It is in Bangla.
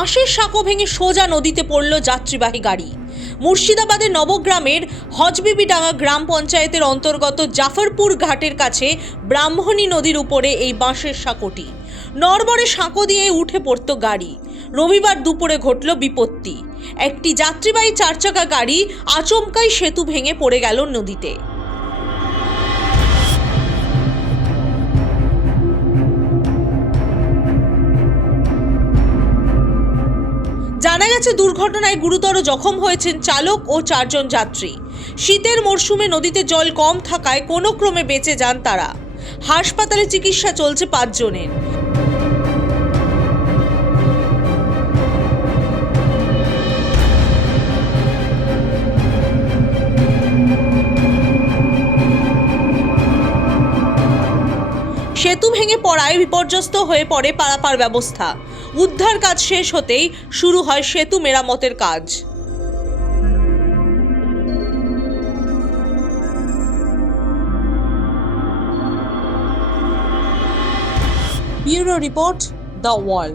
বাঁশের সাঁকো ভেঙে সোজা নদীতে পড়ল যাত্রীবাহী গাড়ি। মুর্শিদাবাদের নবগ্রামের হজবিবিডাঙ্গা গ্রাম পঞ্চায়েতের অন্তর্গত জাফরপুর ঘাটের কাছে ব্রাহ্মণী নদীর উপরে এই বাঁশের সাঁকোটি। নড়বড়ে সাঁকো দিয়ে উঠে পড়ত গাড়ি। রবিবার দুপুরে ঘটল বিপত্তি। একটি যাত্রীবাহী চারচাকা গাড়ি আচমকাই সেতু ভেঙে পড়ে গেল নদীতে। জানা গেছে, দুর্ঘটনায় গুরুতর জখম হয়েছেন চালক ও 4 জন যাত্রী। শীতের মরশুমে নদীতে জল কম থাকায় কোনো ক্রমে বেঁচে যান তারা। হাসপাতালে চিকিৎসা চলছে 5 জনের। সেতু ভেঙে পড়ায় বিপর্যস্ত হয়ে পড়ে পারাপার ব্যবস্থা। উদ্ধার কাজ শেষ হতেই শুরু হয় সেতু মেরামতের কাজ। Bureau report, the wall.